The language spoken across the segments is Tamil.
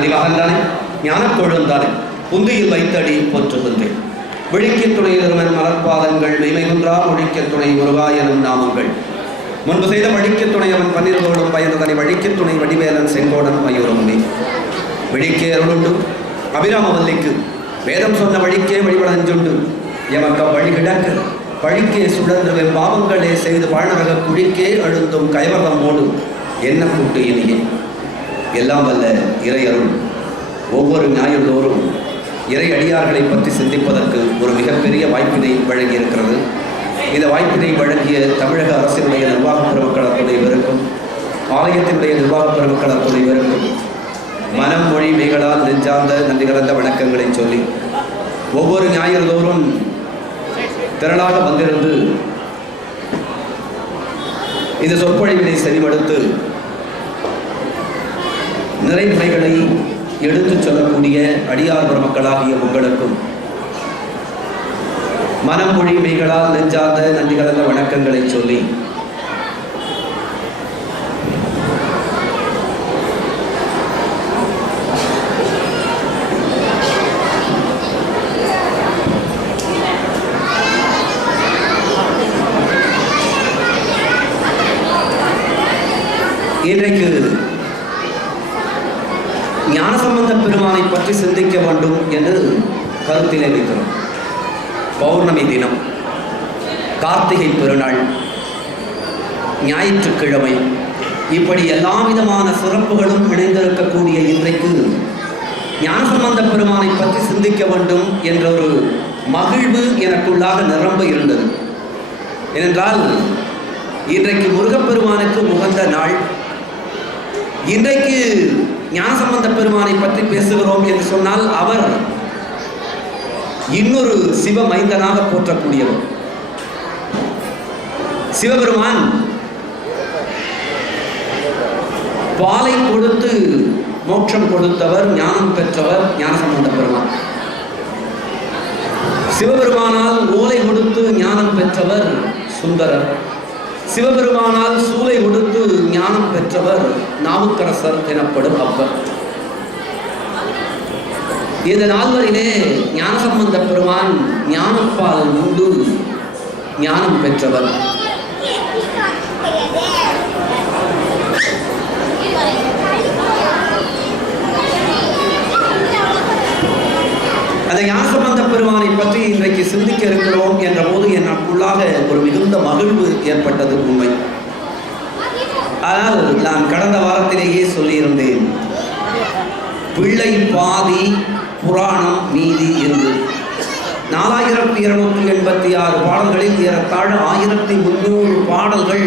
மணிமகன்தானே, ஞானக்கொழுந்தானே, புந்தியில் வைத்தடி போற்றுகின்றேன். விழிக்க துணை இருமன் மலர்பாதங்கள் மெய்மைகுன்றா ஒழிக்க துணை முருகாயனும் நாமங்கள் முன்பு செய்த வழிக்க துணை அவன் பன்னிருகோடும் பயந்ததனை வழிக்க துணை வடிவேலன் செங்கோடன் மயூரமுனி விழிக்கே அருளுண்டு அபிராமவல்லிக்கு வேதம் சொன்ன வழிக்கே வழிபடஞ்சுண்டு எமக்க வழி கிடக்க பழிக்கே சுழன்று பாவங்களே செய்து வாழ்நரக குழிக்கே அழுந்தும் கைவரமோடு என்ன கூட்டு இனியே. எல்லாம் வல்ல இறை அருள் ஒவ்வொரு ஞாயிறுதோறும் இறை அடியார்களை பற்றி சிந்திப்பதற்கு ஒரு மிகப்பெரிய வாய்ப்பினை வழங்கியிருக்கிறது. இந்த வாய்ப்பினை வழங்கிய தமிழக அரசினுடைய நிர்வாக பெருமக்கள் அத்துணைவருக்கும், ஆலயத்தினுடைய நிர்வாக பெருமக்கள் அத்துணைவருக்கும் மனம் மொழி மெய்களால் நெஞ்சார்ந்த நன்றி கலந்த வணக்கங்களை சொல்லி, ஒவ்வொரு ஞாயிறுதோறும் திரளாக வந்திருந்து இந்த சொற்பொழிவினை செறிமடுத்து நிறைமுறைகளை எடுத்துச் சொல்லக்கூடிய அடியார் பெருமக்களாகிய உங்களுக்கும் மனம் மொழி மெய்களால் நெஞ்சார்ந்த நன்றி கலந்த வணக்கங்களை சொல்லி, இன்றைக்கு ஞானசம்பந்த பெருமானை பற்றி சிந்திக்க வேண்டும் என்று கருத்திலே வைக்கிறோம். பௌர்ணமி தினம், கார்த்திகை பெருநாள், ஞாயிற்றுக்கிழமை, இப்படி எல்லா விதமான சிறப்புகளும் இணைந்திருக்கக்கூடிய இன்றைக்கு ஞானசம்பந்த பெருமானை பற்றி சிந்திக்க வேண்டும் என்ற ஒரு மகிழ்வு எனக்குள்ளாக நிரம்ப இருந்தது. ஏனென்றால் இன்றைக்கு முருகப்பெருமானுக்கு உகந்த நாள். இன்றைக்கு ஞானசம்பந்த பெருமானை பற்றி பேசுகிறோம் என்று சொன்னால் அவர் இன்னொரு சிவ மைந்தனாக போற்றக்கூடியவர். சிவபெருமான் பாலை கொடுத்து மோட்சம் கொடுத்தவர், ஞானம் பெற்றவர் ஞானசம்பந்த பெருமான். சிவபெருமானால் ஓலை கொடுத்து ஞானம் பெற்றவர் சுந்தரர். சிவபெருமானால் சூலை கொடுத்து ஞானம் பெற்றவர் நாவுக்கரசர் எனப்படும் அப்பர். இந்த நால்வரிலே ஞானசம்பந்த பெருமான் ஞானப்பால் உண்டு ஞானம் பெற்றவர். அந்த ஞானசம்பந்த பெருமானை பற்றி இன்றைக்கு சிந்திக்க இருக்கிறோம் என்ற போது எனக்குள்ளாக ஒரு மிகுந்த மகிழ்வு ஏற்பட்டது உண்மை. ஆனால் நான் கடந்த வாரத்திலேயே சொல்லியிருந்தேன், பிள்ளை பாதி புராணம் மீதி என்று 4286 பாடல்களில் ஏறத்தாழ 1300 பாடல்கள்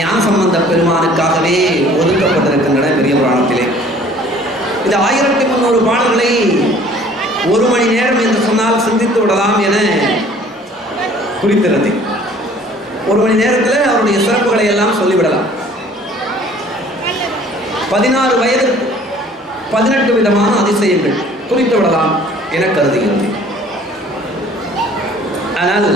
ஞானசம்பந்த பெருமானுக்காகவே ஒதுக்கப்பட்டிருக்கின்றன பெரிய புராணத்திலே. இந்த 1300 பாடல்களை 1 மணி நேரம் என்று சொன்னால் சிந்தித்து விடலாம் என குறித்திருந்தேன். 1 மணி நேரத்தில் அவருடைய சிறப்புகளை எல்லாம் சொல்லிவிடலாம். 16 வயது 18 விதமான அதிசயங்கள் குறித்து விடலாம் என கருதுகிறேன். ஆனால்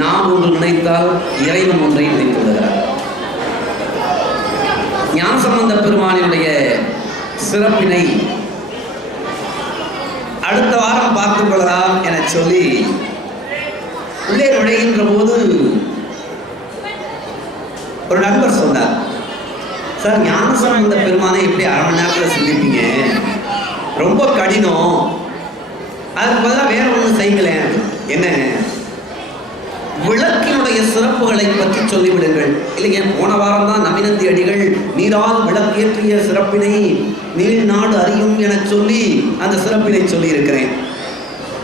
நாம் ஒன்று நினைத்தால் இறைவன் ஒன்றை நினைத்து விடுகிறார். ஞானசம்பந்த பெருமானினுடைய சிறப்பினை அடுத்த வாரம் பார்த்துக் கொள்ளலாம் என சொல்லி உள்ளே நுழைகின்ற போது ஒரு நண்பர் சொன்னார், சார் ஞானசம்பந்த பெருமானை எப்படி 1/2 மணி நேரத்தில் சிந்திப்பீங்க, ரொம்ப கடினம், அதுக்கு பதிலாக வேற ஒன்று செய்யுங்களேன். என்ன, விளக்கினுடைய சிறப்புகளை பற்றி சொல்லிவிடுங்கள். இல்லைங்க, போன வாரம் தான் நமினந்தி அடிகள் நீரால் விளக்கேற்றிய சிறப்பினை நீள் நாடு அறியும் என சொல்லி அந்த சிறப்பினை சொல்லி இருக்கிறேன்.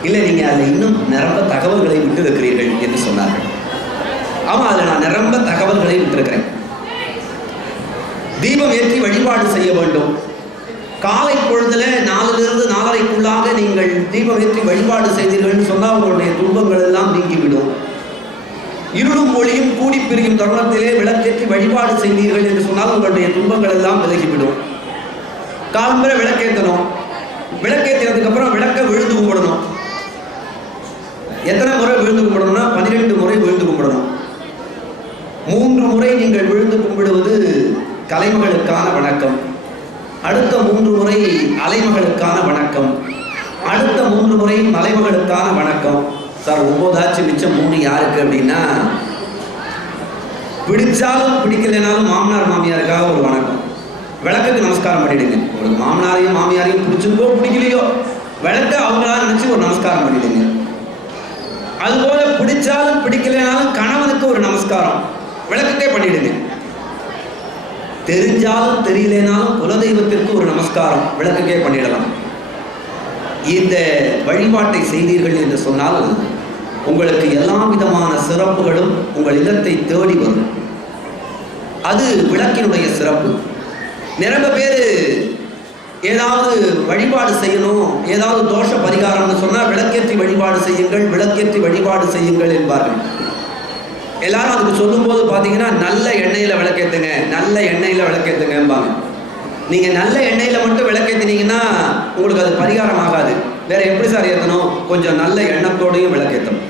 இல்லை, நீங்க அதில் இன்னும் நிரம்ப தகவல்களை விட்டு இருக்கிறீர்கள் என்று சொன்னார்கள். ஆமாம், அதில் நான் நிரம்ப தகவல்களை விட்டிருக்கிறேன். தீபம் ஏற்றி வழிபாடு செய்ய வேண்டும். காலை பொழுதுல 4லிருந்து 4:30க்குள்ளாக நீங்கள் தீபம் ஏற்றி வழிபாடு செய்தீர்கள் சொன்னால் உங்களுடைய துன்பங்கள் எல்லாம் நீங்கிவிடும். இருளும் ஒளியும் கூடி பிரியும் தருணத்திலே விளக்கேற்றி வழிபாடு செய்தீர்கள் என்று சொன்னால் உங்களுடைய துன்பங்கள் எல்லாம் விலகிவிடும். காலம்பரை விளக்கேற்றணும். விளக்கேற்றினதுக்கு அப்புறம் விளக்க விழுந்து கும்பிடணும். எத்தனை முறை விழுந்து கும்பிடணும்னா 12 முறை விழுந்து கும்பிடணும். 3 முறை நீங்கள் விழுந்து கும்பிடுவது கலைமகளுக்கான வணக்கம். அடுத்த 3 முறை அலைமகளுக்கான வணக்கம், அடுத்த 3 முறை மலைமகளுக்கான வணக்கம். சார் 9 ஆச்சு, மிச்சம் 3 யாருக்கு அப்படின்னா, பிடிச்சாலும் பிடிக்கலைனாலும் மாமனார் மாமியாருக்காக ஒரு வணக்கம். விளக்குக்கு நமஸ்காரம் பண்ணிடுங்க. உங்களுக்கு மாமனாரையும் மாமியாரையும் பிடிச்சிருக்கோ பிடிக்கலையோ விளக்க அவங்களா நினைச்சு ஒரு நமஸ்காரம் பண்ணிடுங்க. அதுபோல பிடிச்சாலும் பிடிக்கலைனாலும் கணவனுக்கு ஒரு நமஸ்காரம் விளக்குக்கே பண்ணிடுங்க. தெரிஞ்சாலும் தெரியலனாலும் குலதெய்வத்திற்கு ஒரு நமஸ்காரம் விளக்குக்கே பண்ணிடலாம். இந்த வழிபாட்டை செய்தீர்கள் என்று சொன்னால் உங்களுக்கு எல்லா விதமான சிறப்புகளும் உங்கள் இல்லத்தை தேடி வரும். அது விளக்கினுடைய சிறப்பு. நிறைய பேர் ஏதாவது வழிபாடு செய்யணும், ஏதாவது தோஷ பரிகாரம்னு சொன்னால் விளக்கேற்றி வழிபாடு செய்யுங்கள், விளக்கேற்றி வழிபாடு செய்யுங்கள் என்பார்கள். எல்லாரும் அதுக்கு சொல்லும்போது பார்த்தீங்கன்னா நல்ல எண்ணெயில் விளக்கேற்றுங்க, நல்ல எண்ணெயில் விளக்கேற்றுங்கம்பாங்க. நீங்கள் நல்ல எண்ணெயில் மட்டும் விளக்கேற்றினீங்கன்னா உங்களுக்கு அது பரிகாரம் ஆகாது. வேற எப்படி சார் ஏற்றணும்? கொஞ்சம் நல்ல எண்ணத்தோடையும் விளக்கேற்றணும்.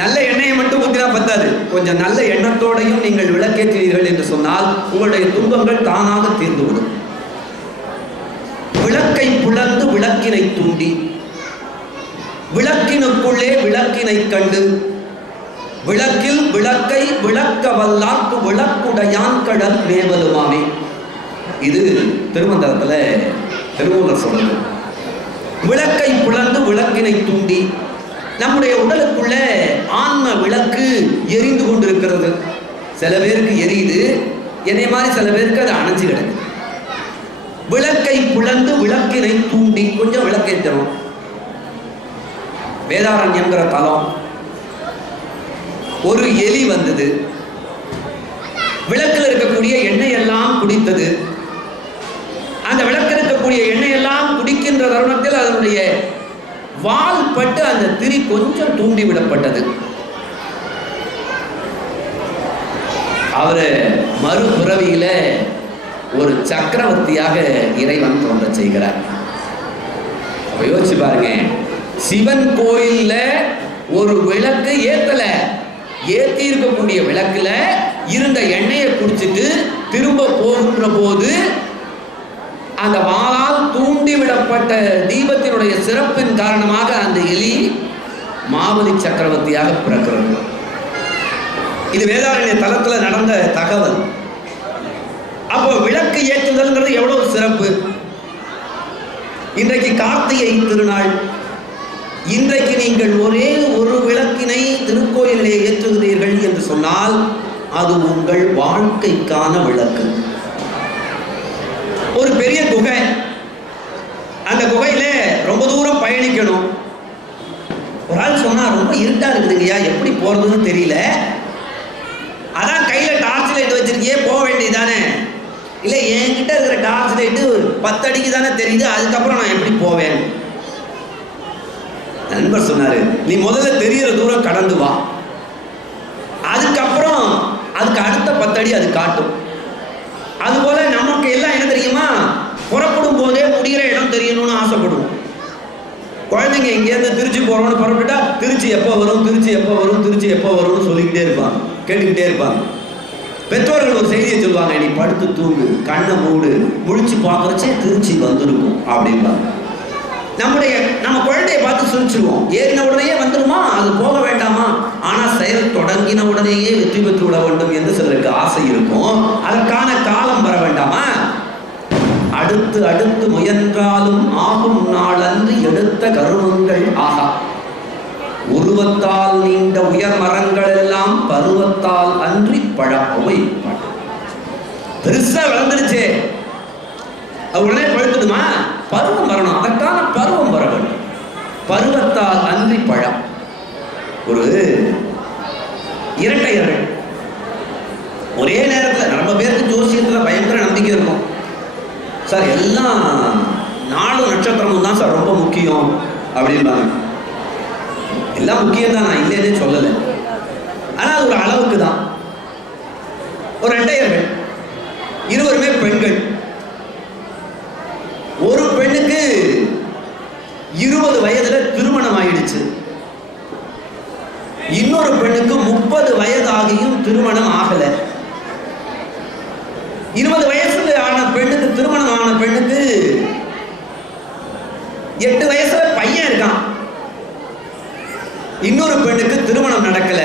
நல்ல எண்ணெயை மட்டும் ஊற்றினா பத்தாது, கொஞ்சம் நல்ல எண்ணத்தோடையும் நீங்கள் விளக்கேற்றீர்கள் என்று சொன்னால் உங்களுடைய துன்பங்கள் தானாக தீர்ந்துவிடும். விளக்கை புலந்து விளக்கினை தூண்டி, விளக்கினுக்குள்ளே விளக்கினை கண்டு, விளக்கில் விளக்கை விளக்க வல்லார்க்கு விளக்குடையான் கடல் மேவலுமாமே. இது திருமந்திரத்துல திருமூலர் சொல்றது. விளக்கை புலந்து விளக்கினை தூண்டி, நம்முடைய உடலுக்குள்ள ஆன்ம விளக்கு எரிந்து கொண்டிருக்கிறது. சில பேருக்கு எரியுது, என்னை மாதிரி சில பேருக்கு அது அணைஞ்சு கிடக்கு. விளக்கை புலந்து விளக்கினை தூண்டி, கொஞ்சம் விளக்கேற்றணும். வேதாரண்யம்ங்கிற தலம், ஒரு எலி வந்தது, விளக்கில் இருக்கக்கூடிய எண்ணெய் எல்லாம் குடித்தது. அந்த விளக்கில் இருக்கக்கூடிய எண்ணெய் எல்லாம் குடிக்கின்ற தருணத்தில் அதனுடைய வால் பட்டு அந்த திரி கொஞ்சம் தூண்டி விடப்பட்டது. அவரு மறுபிறவியில ஒரு சக்கரவர்த்தியாக இறைவன் தோன்ற செய்கிறார். யோசிச்சு பாருங்க, சிவன் கோயில்ல ஒரு விளக்கு ஏத்தல, ஏத்தி இருக்கக்கூடிய விளக்குல இருந்த எண்ணெயை குடிச்சிட்டு திரும்ப போகின்ற போது அந்த வாளால் தூண்டி விடப்பட்ட தீபத்தினுடைய சிறப்பின் காரணமாக அந்த எலி மாவலி சக்கரவர்த்தியாக பிறக்கிறது. இது வேதாரண்ய தலத்துல நடந்த தகவல். அப்போ விளக்கு ஏற்றுதல்ங்கிறது எவ்வளவு சிறப்பு. இன்றைக்கு கார்த்திகை திருநாள், இன்றைக்கு நீங்கள் ஒரே ஒரு விளக்கினை திருக்கோயிலே ஏற்றுகிறீர்கள் என்று சொன்னால் அது உங்கள் வாழ்க்கைக்கான விளக்கு. ஒரு பெரிய குகை, அந்த குகையில ரொம்ப தூரம் பயணிக்கணும். ஒரு ஆள் சொன்னா ரொம்ப இருட்டா இருக்குதுங்கய்யா, எப்படி போறதுன்னு தெரியல, அதான் கையில டார்ச் லைட் வச்சிருக்கியே, போக வேண்டியதானே. இல்ல என்கிட்ட இருக்கிற டார்ச் லைட்டு 10 அடிக்கு தானே தெரியுது, அதுக்கப்புறம் நான் எப்படி போவேன்? நண்பர் சொன்னாரு, நீ முதல்ல தெரிகிற தூரம் கடந்து வா, அதுக்கப்புறம் அதுக்கு அடுத்த 10 அடி அது காட்டும். அதுபோல நமக்கு எல்லாம் என்ன தெரியுமா, புறப்படும் போதே முடிகிற இடம் தெரியணும்னு ஆசைப்படுவோம். குழந்தைங்க இங்கேருந்து திருச்சி போறோம்னு புறப்பட்டா திருச்சி எப்போ வரும், திருச்சி எப்போ வரும், திருச்சி எப்போ வரும்னு சொல்லிக்கிட்டே இருப்பாங்க, கேட்டுக்கிட்டே இருப்பாங்க. பெற்றோர்கள் ஒரு செய்தியை சொல்லுவாங்க, நீ படுத்து தூங்கு, கண்ணை மூடு, முழிச்சு பார்க்கறச்சே திருச்சி வந்திருக்கும் அப்படின்பாங்க. நம்ம குழந்தைய பார்த்து சிரிச்சிருவோம், ஏறின உடனே வந்துடுமா, அது போக வேண்டாமா? ஆனா செயல் தொடங்கின உடனேயே வெற்றி பெற்று விட வேண்டும் என்று சிலருக்கு ஆசை இருக்கும். அதற்கான காலம் வர வேண்டாமா? அடுத்து அடுத்து முயன்றாலும் ஆகும் நாளன்று எடுத்த கருமங்கள் ஆகா, உருவத்தால் நீண்ட உயர் மரங்கள் எல்லாம் பருவத்தால் அன்றி பழப்பவை. பெருசா வளர்ந்துருச்சே, அது உடனே பழுத்துடுமா? பருவம் வரணும், அதற்கான பருவம் வர வேண்டும். பருவத்தால் அன்றி பழம். ஒரு இரட்டையர்கள் ஒரே நேரத்தில், நம்ம பேருக்கு ஜோசியத்தில் பயங்கர நம்பிக்கை இருக்கும். சார் எல்லாம் நாளும் நட்சத்திரமும் தான் சார் ரொம்ப முக்கியம் அப்படின்பாங்க. எல்லாம் முக்கியம் தான், நான் இல்லைன்னே சொல்லலை, ஆனால் அது ஒரு அளவுக்கு தான். ஒரு இரட்டையர்கள், இருவருமே பெண்கள். ஒரு பெண்ணுக்கு 20 வயதுல திருமணம் ஆயிடுச்சு, இன்னொரு பெண்ணுக்கு 30 வயதாகியும் திருமணம் ஆகல. 20 வயசுல ஆன பெண்ணுக்கு திருமணம் ஆன பையன் இருக்கான். இன்னொரு பெண்ணுக்கு திருமணம் நடக்கல.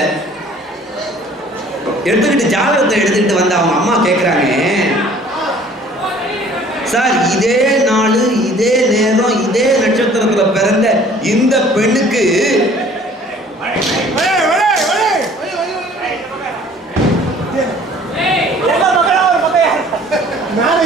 எடுத்துக்கிட்டு ஜாதகத்தை எடுத்துக்கிட்டு வந்த அவங்க அம்மா கேட்குறாங்க, சார் இதே நாள் இதே நேரம் இதே நட்சத்திரத்துல பிறந்த இந்த பெண்ணுக்கு நானே